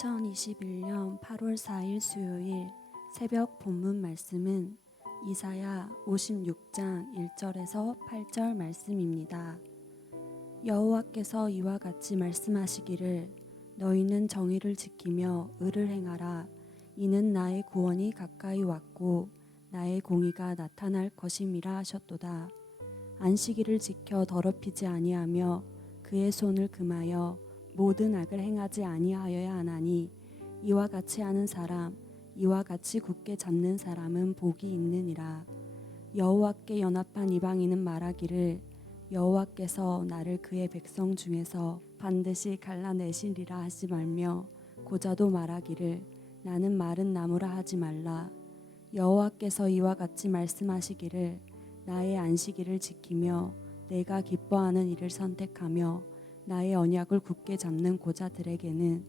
2021년 8월 4일 수요일 새벽 본문 말씀은 이사야 56장 1절에서 8절 말씀입니다. 여호와께서 이와 같이 말씀하시기를 너희는 정의를 지키며 의를 행하라. 이는 나의 구원이 가까이 왔고 나의 공의가 나타날 것임이라 하셨도다. 안식일을 지켜 더럽히지 아니하며 그의 손을 금하여 모든 악을 행하지 아니하여야 하나니 이와 같이 하는 사람 이와 같이 굳게 잡는 사람은 복이 있느니라. 여호와께 연합한 이방인은 말하기를 여호와께서 나를 그의 백성 중에서 반드시 갈라내시리라 하지 말며 고자도 말하기를 나는 마른 나무라 하지 말라. 여호와께서 이와 같이 말씀하시기를 나의 안식일을 지키며 내가 기뻐하는 일을 선택하며 나의 언약을 굳게 잡는 고자들에게는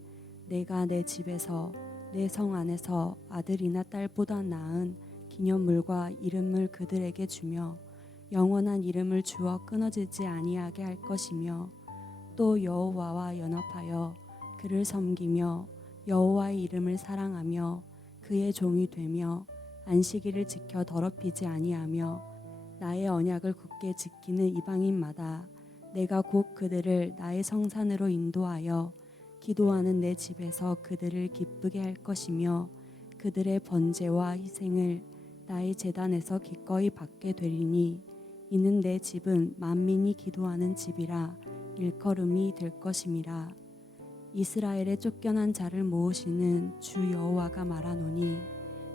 내가 내 집에서 내 성 안에서 아들이나 딸보다 나은 기념물과 이름을 그들에게 주며 영원한 이름을 주어 끊어지지 아니하게 할 것이며 또 여호와와 연합하여 그를 섬기며 여호와의 이름을 사랑하며 그의 종이 되며 안식일을 지켜 더럽히지 아니하며 나의 언약을 굳게 지키는 이방인마다 내가 곧 그들을 나의 성산으로 인도하여 기도하는 내 집에서 그들을 기쁘게 할 것이며 그들의 번제와 희생을 나의 제단에서 기꺼이 받게 되리니 이는 내 집은 만민이 기도하는 집이라 일컬음이 될 것임이라. 이스라엘의 쫓겨난 자를 모으시는 주 여호와가 말하노니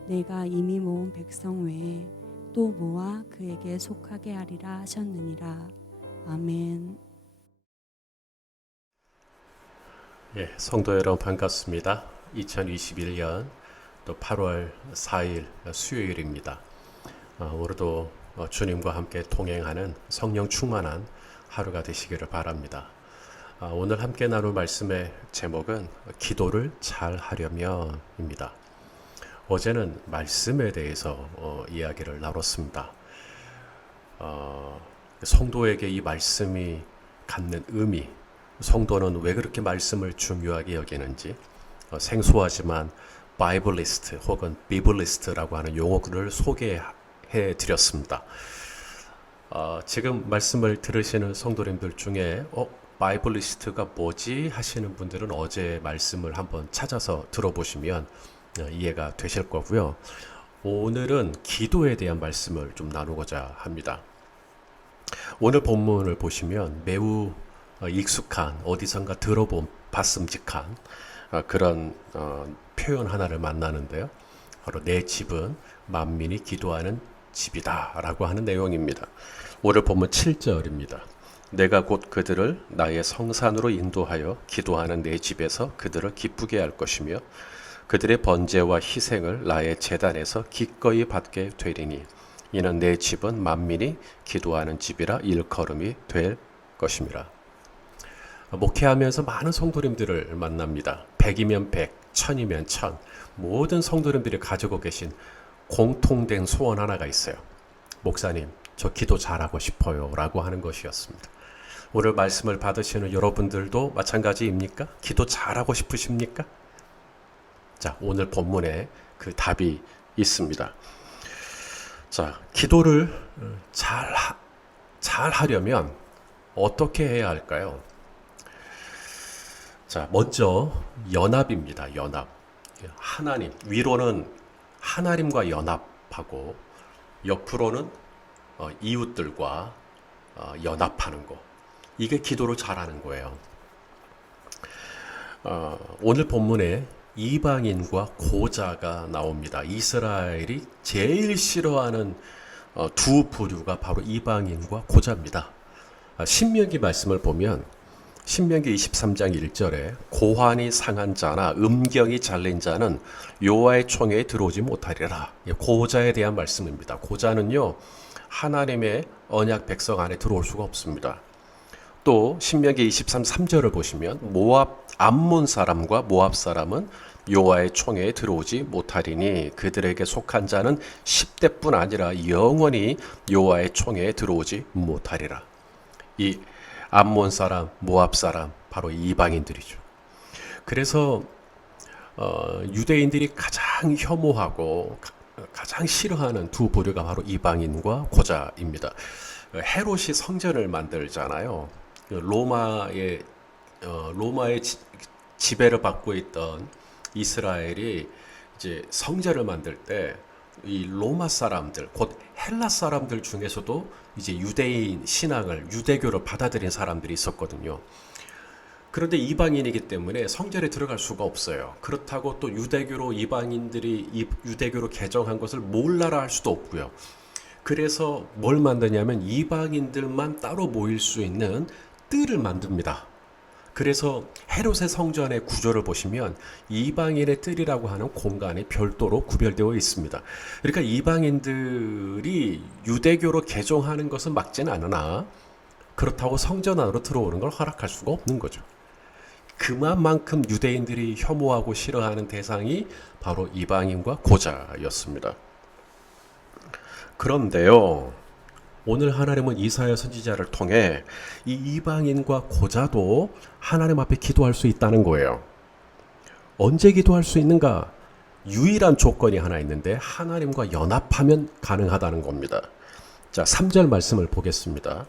내가 이미 모은 백성 외에 또 모아 그에게 속하게 하리라 하셨느니라. 아멘. 예, 성도 여러분 반갑습니다. 2021년 또 8월 4일 수요일입니다. 오늘도 주님과 함께 동행하는 성령 충만한 하루가 되시기를 바랍니다. 오늘 함께 나눌 말씀의 제목은 기도를 잘 하려며입니다. 어제는 말씀에 대해서 이야기를 나눴습니다. 성도에게 이 말씀이 갖는 의미, 성도는 왜 그렇게 말씀을 중요하게 여기는지, 생소하지만 바이블리스트 혹은 비블리스트라고 하는 용어를 소개해 드렸습니다. 지금 말씀을 들으시는 성도님들 중에 바이블리스트가 뭐지 하시는 분들은 어제 말씀을 한번 찾아서 들어보시면 이해가 되실 거고요. 오늘은 기도에 대한 말씀을 좀 나누고자 합니다. 오늘 본문을 보시면 매우 익숙한, 어디선가 봤음직한 그런 표현 하나를 만나는데요. 바로 내 집은 만민이 기도하는 집이다 라고 하는 내용입니다. 오늘 본문 7절입니다. 내가 곧 그들을 나의 성산으로 인도하여 기도하는 내 집에서 그들을 기쁘게 할 것이며 그들의 번제와 희생을 나의 제단에서 기꺼이 받게 되리니 이는 내 집은 만민이 기도하는 집이라 일컬음이 될 것입니다. 목회하면서 많은 성도님들을 만납니다. 100이면 100, 1000이면 1000. 모든 성도님들이 가지고 계신 공통된 소원 하나가 있어요. 목사님, 저 기도 잘하고 싶어요 라고 하는 것이었습니다. 오늘 말씀을 받으시는 여러분들도 마찬가지입니까? 기도 잘하고 싶으십니까? 자, 오늘 본문에 그 답이 있습니다. 자, 기도를 잘 하려면 어떻게 해야 할까요? 자, 먼저 연합입니다. 연합. 하나님, 위로는 하나님과 연합하고 옆으로는 이웃들과 연합하는 거. 이게 기도를 잘하는 거예요. 오늘 본문에 이방인과 고자가 나옵니다. 이스라엘이 제일 싫어하는 두 부류가 바로 이방인과 고자입니다. 신명기 말씀을 보면 신명기 23장 1절에 고환이 상한 자나 음경이 잘린 자는 여호와의 총회에 들어오지 못하리라. 고자에 대한 말씀입니다. 고자는요, 하나님의 언약 백성 안에 들어올 수가 없습니다. 또 신명기 23, 3절을 보시면 암몬 사람과 모압 사람은 여호와의 총회에 들어오지 못하리니 그들에게 속한 자는 10대뿐 아니라 영원히 여호와의 총회에 들어오지 못하리라. 이 암몬 사람, 모압 사람, 바로 이방인들이죠. 그래서 유대인들이 가장 혐오하고 가장 싫어하는 두 부류가 바로 이방인과 고자입니다. 헤롯이 성전을 만들잖아요. 로마의 지배를 받고 있던 이스라엘이 이제 성전을 만들 때 이 로마 사람들, 곧 헬라 사람들 중에서도 이제 유대인 신앙을, 유대교를 받아들인 사람들이 있었거든요. 그런데 이방인이기 때문에 성전에 들어갈 수가 없어요. 그렇다고 또 유대교로 이방인들이 유대교로 개정한 것을 몰라라 할 수도 없고요. 그래서 뭘 만드냐면 이방인들만 따로 모일 수 있는 뜰을 만듭니다. 그래서 헤롯의 성전의 구조를 보시면 이방인의 뜰이라고 하는 공간이 별도로 구별되어 있습니다. 그러니까 이방인들이 유대교로 개종하는 것은 막지는 않으나 그렇다고 성전 안으로 들어오는 걸 허락할 수가 없는 거죠. 그만큼 유대인들이 혐오하고 싫어하는 대상이 바로 이방인과 고자였습니다. 그런데요, 오늘 하나님은 이사야 선지자를 통해 이 이방인과 고자도 하나님 앞에 기도할 수 있다는 거예요. 언제 기도할 수 있는가? 유일한 조건이 하나 있는데 하나님과 연합하면 가능하다는 겁니다. 자, 3절 말씀을 보겠습니다.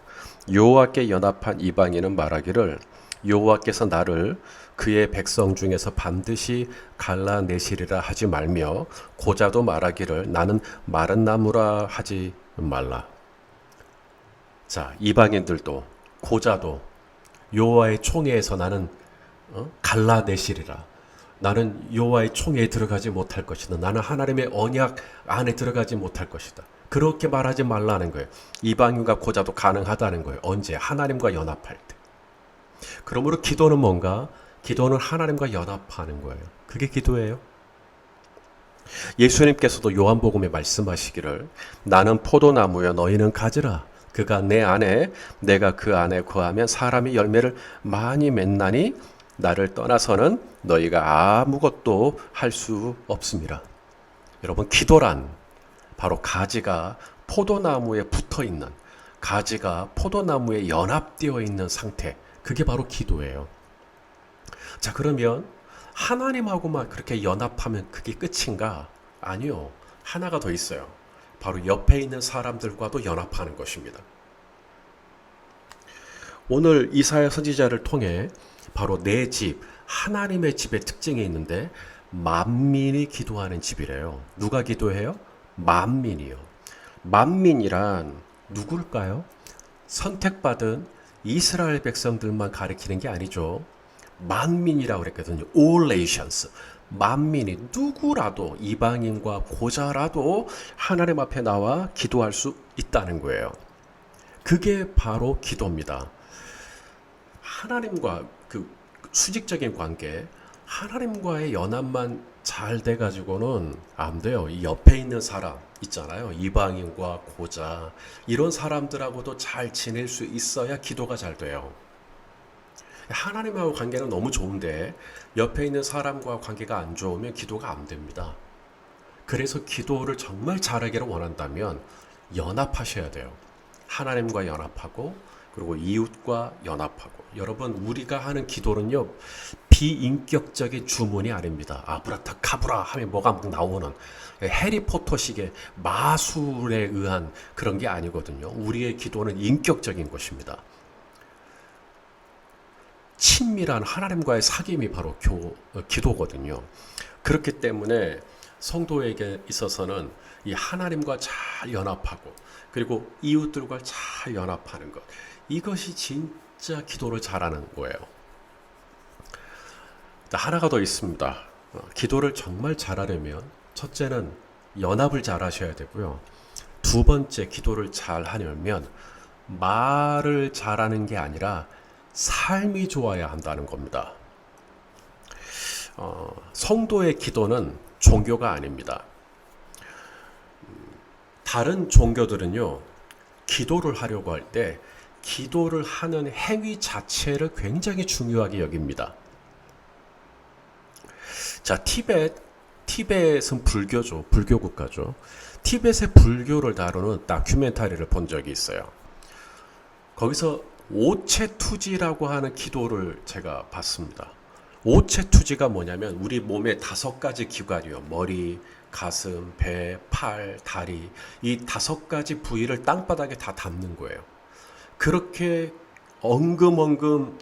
여호와께 연합한 이방인은 말하기를 여호와께서 나를 그의 백성 중에서 반드시 갈라내시리라 하지 말며 고자도 말하기를 나는 마른 나무라 하지 말라. 자, 이방인들도 고자도 여호와의 총회에서 나는 갈라내시리라. 나는 여호와의 총회에 들어가지 못할 것이다. 나는 하나님의 언약 안에 들어가지 못할 것이다. 그렇게 말하지 말라는 거예요. 이방인과 고자도 가능하다는 거예요. 언제? 하나님과 연합할 때. 그러므로 기도는 뭔가? 기도는 하나님과 연합하는 거예요. 그게 기도예요. 예수님께서도 요한복음에 말씀하시기를 나는 포도나무여 너희는 가지라. 그가 내 안에 내가 그 안에 거하면 사람이 열매를 많이 맺나니 나를 떠나서는 너희가 아무것도 할 수 없습니다. 여러분, 기도란 바로 가지가 포도나무에 붙어 있는, 가지가 포도나무에 연합되어 있는 상태, 그게 바로 기도예요. 자, 그러면 하나님하고만 그렇게 연합하면 그게 끝인가? 아니요. 하나가 더 있어요. 바로 옆에 있는 사람들과도 연합하는 것입니다. 오늘 이사야 선지자를 통해 바로 내 집, 하나님의 집의 특징이 있는데 만민이 기도하는 집이래요. 누가 기도해요? 만민이요. 만민이란 누굴까요? 선택받은 이스라엘 백성들만 가리키는 게 아니죠. 만민이라고 그랬거든요. All nations. 만민이 누구라도 이방인과 고자라도 하나님 앞에 나와 기도할 수 있다는 거예요. 그게 바로 기도입니다. 하나님과 그 수직적인 관계, 하나님과의 연합만 잘 돼가지고는 안 돼요. 이 옆에 있는 사람 있잖아요. 이방인과 고자, 이런 사람들하고도 잘 지낼 수 있어야 기도가 잘 돼요. 하나님하고 관계는 너무 좋은데 옆에 있는 사람과 관계가 안 좋으면 기도가 안 됩니다. 그래서 기도를 정말 잘하기를 원한다면 연합하셔야 돼요. 하나님과 연합하고 그리고 이웃과 연합하고. 여러분, 우리가 하는 기도는요, 비인격적인 주문이 아닙니다. 아브라타 카브라 하면 뭐가 막 나오는 해리포터식의 마술에 의한 그런 게 아니거든요. 우리의 기도는 인격적인 것입니다. 친밀한 하나님과의 사귐이 바로 기도거든요. 그렇기 때문에 성도에게 있어서는 이 하나님과 잘 연합하고 그리고 이웃들과 잘 연합하는 것, 이것이 진짜 기도를 잘하는 거예요. 하나가 더 있습니다. 기도를 정말 잘하려면 첫째는 연합을 잘 하셔야 되고요. 두 번째, 기도를 잘 하려면 말을 잘하는 게 아니라 삶이 좋아야 한다는 겁니다. 성도의 기도는 종교가 아닙니다. 다른 종교들은요, 기도를 하려고 할 때 기도를 하는 행위 자체를 굉장히 중요하게 여깁니다. 자, 티벳은 불교죠. 불교 국가죠. 티벳의 불교를 다루는 다큐멘터리를 본 적이 있어요. 거기서 오체투지라고 하는 기도를 제가 봤습니다. 오체투지가 뭐냐면 우리 몸의 5가지 기관이요. 머리, 가슴, 배, 팔, 다리. 이 5가지 부위를 땅바닥에 다 닿는 거예요. 그렇게 엉금엉금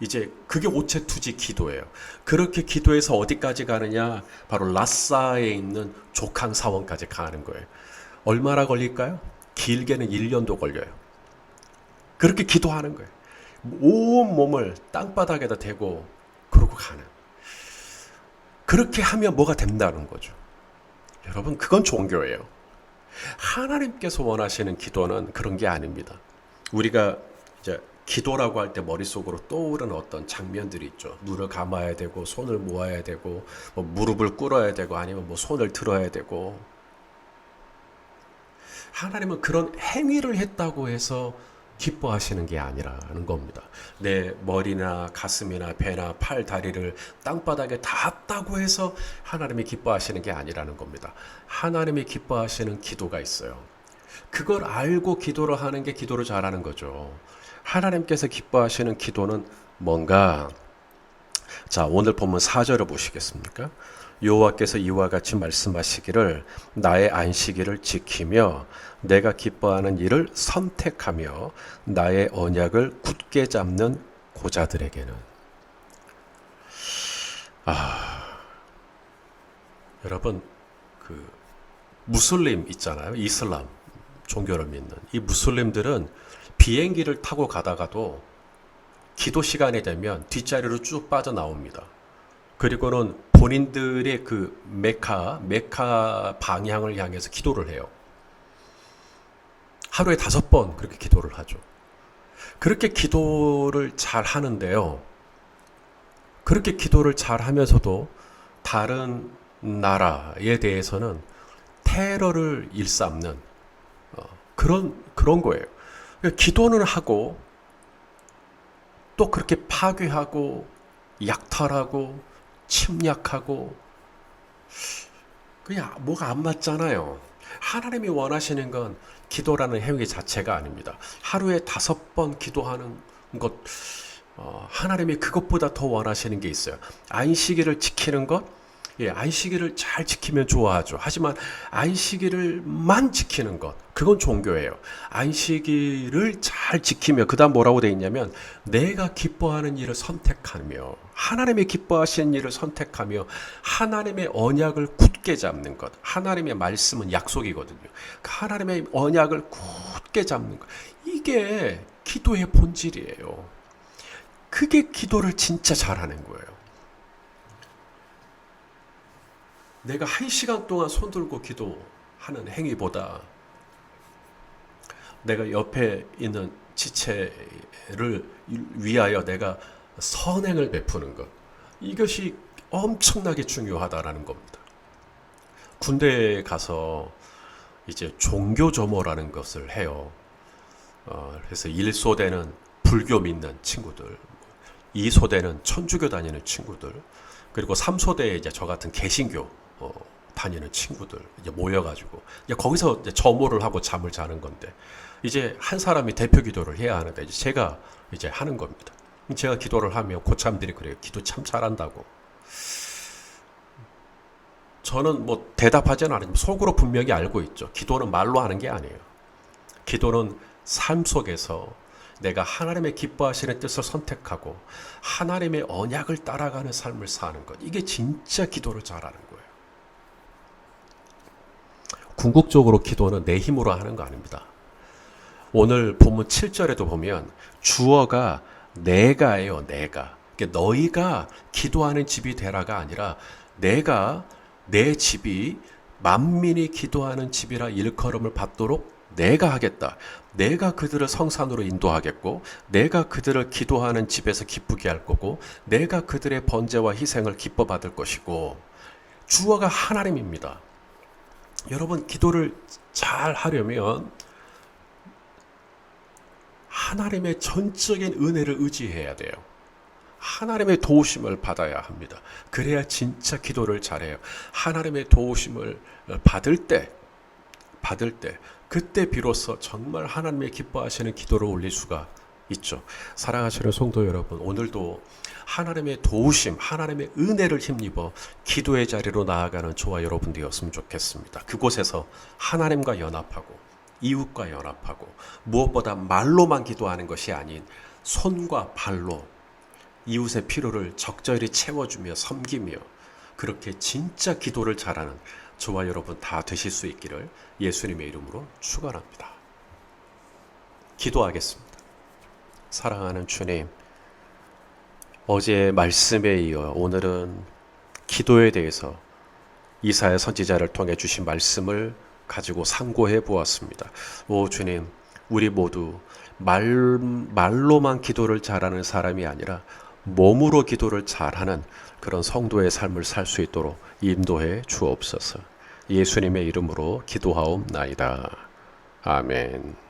이제 그게 오체투지 기도예요. 그렇게 기도해서 어디까지 가느냐? 바로 라사에 있는 족항사원까지 가는 거예요. 얼마나 걸릴까요? 길게는 1년도 걸려요. 그렇게 기도하는 거예요. 온 몸을 땅바닥에다 대고 그러고 가는. 그렇게 하면 뭐가 된다는 거죠. 여러분, 그건 종교예요. 하나님께서 원하시는 기도는 그런 게 아닙니다. 우리가 이제 기도라고 할 때 머릿속으로 떠오르는 어떤 장면들이 있죠. 눈을 감아야 되고 손을 모아야 되고 뭐 무릎을 꿇어야 되고 아니면 뭐 손을 들어야 되고. 하나님은 그런 행위를 했다고 해서 기뻐하시는 게 아니라는 겁니다. 내 머리나 가슴이나 배나 팔, 다리를 땅바닥에 닿았다고 해서 하나님이 기뻐하시는 게 아니라는 겁니다. 하나님이 기뻐하시는 기도가 있어요. 그걸 알고 기도를 하는 게 기도를 잘하는 거죠. 하나님께서 기뻐하시는 기도는 뭔가? 자, 오늘 본문 4절을 보시겠습니까? 여호와께서 이와 같이 말씀하시기를 나의 안식일을 지키며 내가 기뻐하는 일을 선택하며 나의 언약을 굳게 잡는 고자들에게는. 여러분, 그 무슬림 있잖아요. 이슬람 종교를 믿는 이 무슬림들은 비행기를 타고 가다가도 기도 시간이 되면 뒷자리로 쭉 빠져나옵니다. 그리고는 본인들의 그 메카 방향을 향해서 기도를 해요. 하루에 5번 그렇게 기도를 하죠. 그렇게 기도를 잘 하는데요. 그렇게 기도를 잘 하면서도 다른 나라에 대해서는 테러를 일삼는 그런 거예요. 그러니까 기도는 하고 또 그렇게 파괴하고 약탈하고 침략하고 그냥 뭐가 안 맞잖아요. 하나님이 원하시는 건 기도라는 행위 자체가 아닙니다. 하루에 5번 기도하는 것, 하나님이 그것보다 더 원하시는 게 있어요. 안식일을 지키는 것, 예, 안식일을 잘 지키면 좋아하죠. 하지만 안식일만 지키는 것, 그건 종교예요. 안식일을 잘 지키며 그다음 뭐라고 돼 있냐면 내가 기뻐하는 일을 선택하며 하나님이 기뻐하시는 일을 선택하며 하나님의 언약을 굳게 잡는 것. 하나님의 말씀은 약속이거든요. 하나님의 언약을 굳게 잡는 것. 이게 기도의 본질이에요. 그게 기도를 진짜 잘하는 거예요. 내가 1시간 동안 손 들고 기도하는 행위보다 내가 옆에 있는 지체를 위하여 내가 선행을 베푸는 것, 이것이 엄청나게 중요하다라는 겁니다. 군대에 가서 이제 종교조모라는 것을 해요. 그래서 1소대는 불교 믿는 친구들, 2소대는 천주교 다니는 친구들, 그리고 3소대에 이제 저 같은 개신교 다니는 친구들 이제 모여가지고 이제 거기서 이제 점호를 하고 잠을 자는 건데 이제 한 사람이 대표 기도를 해야 하는데 이제 제가 이제 하는 겁니다. 제가 기도를 하면 고참들이 그래요. 기도 참 잘한다고. 저는 뭐 대답하지는 않지만 속으로 분명히 알고 있죠. 기도는 말로 하는 게 아니에요. 기도는 삶 속에서 내가 하나님의 기뻐하시는 뜻을 선택하고 하나님의 언약을 따라가는 삶을 사는 것. 이게 진짜 기도를 잘하는 거예요. 궁극적으로 기도는 내 힘으로 하는 거 아닙니다. 오늘 본문 7절에도 보면 주어가 내가예요. 내가. 그러니까 너희가 기도하는 집이 되라가 아니라 내가 내 집이 만민이 기도하는 집이라 일컬음을 받도록 내가 하겠다. 내가 그들을 성산으로 인도하겠고 내가 그들을 기도하는 집에서 기쁘게 할 거고 내가 그들의 번제와 희생을 기뻐 받을 것이고 주어가 하나님입니다. 여러분 기도를 잘 하려면 하나님의 전적인 은혜를 의지해야 돼요. 하나님의 도우심을 받아야 합니다. 그래야 진짜 기도를 잘해요. 하나님의 도우심을 받을 때 그때 비로소 정말 하나님의 기뻐하시는 기도를 올릴 수가 있죠. 사랑하시는 성도 여러분, 오늘도 하나님의 도우심, 하나님의 은혜를 힘입어 기도의 자리로 나아가는 저와 여러분 되었으면 좋겠습니다. 그곳에서 하나님과 연합하고 이웃과 연합하고 무엇보다 말로만 기도하는 것이 아닌 손과 발로 이웃의 필요를 적절히 채워주며 섬기며 그렇게 진짜 기도를 잘하는 저와 여러분 다 되실 수 있기를 예수님의 이름으로 축원합니다. 기도하겠습니다. 사랑하는 주님, 어제 말씀에 이어 오늘은 기도에 대해서 이사야 선지자를 통해 주신 말씀을 가지고 상고해 보았습니다. 오 주님, 우리 모두 말로만 기도를 잘하는 사람이 아니라 몸으로 기도를 잘하는 그런 성도의 삶을 살 수 있도록 인도해 주옵소서. 예수님의 이름으로 기도하옵나이다. 아멘.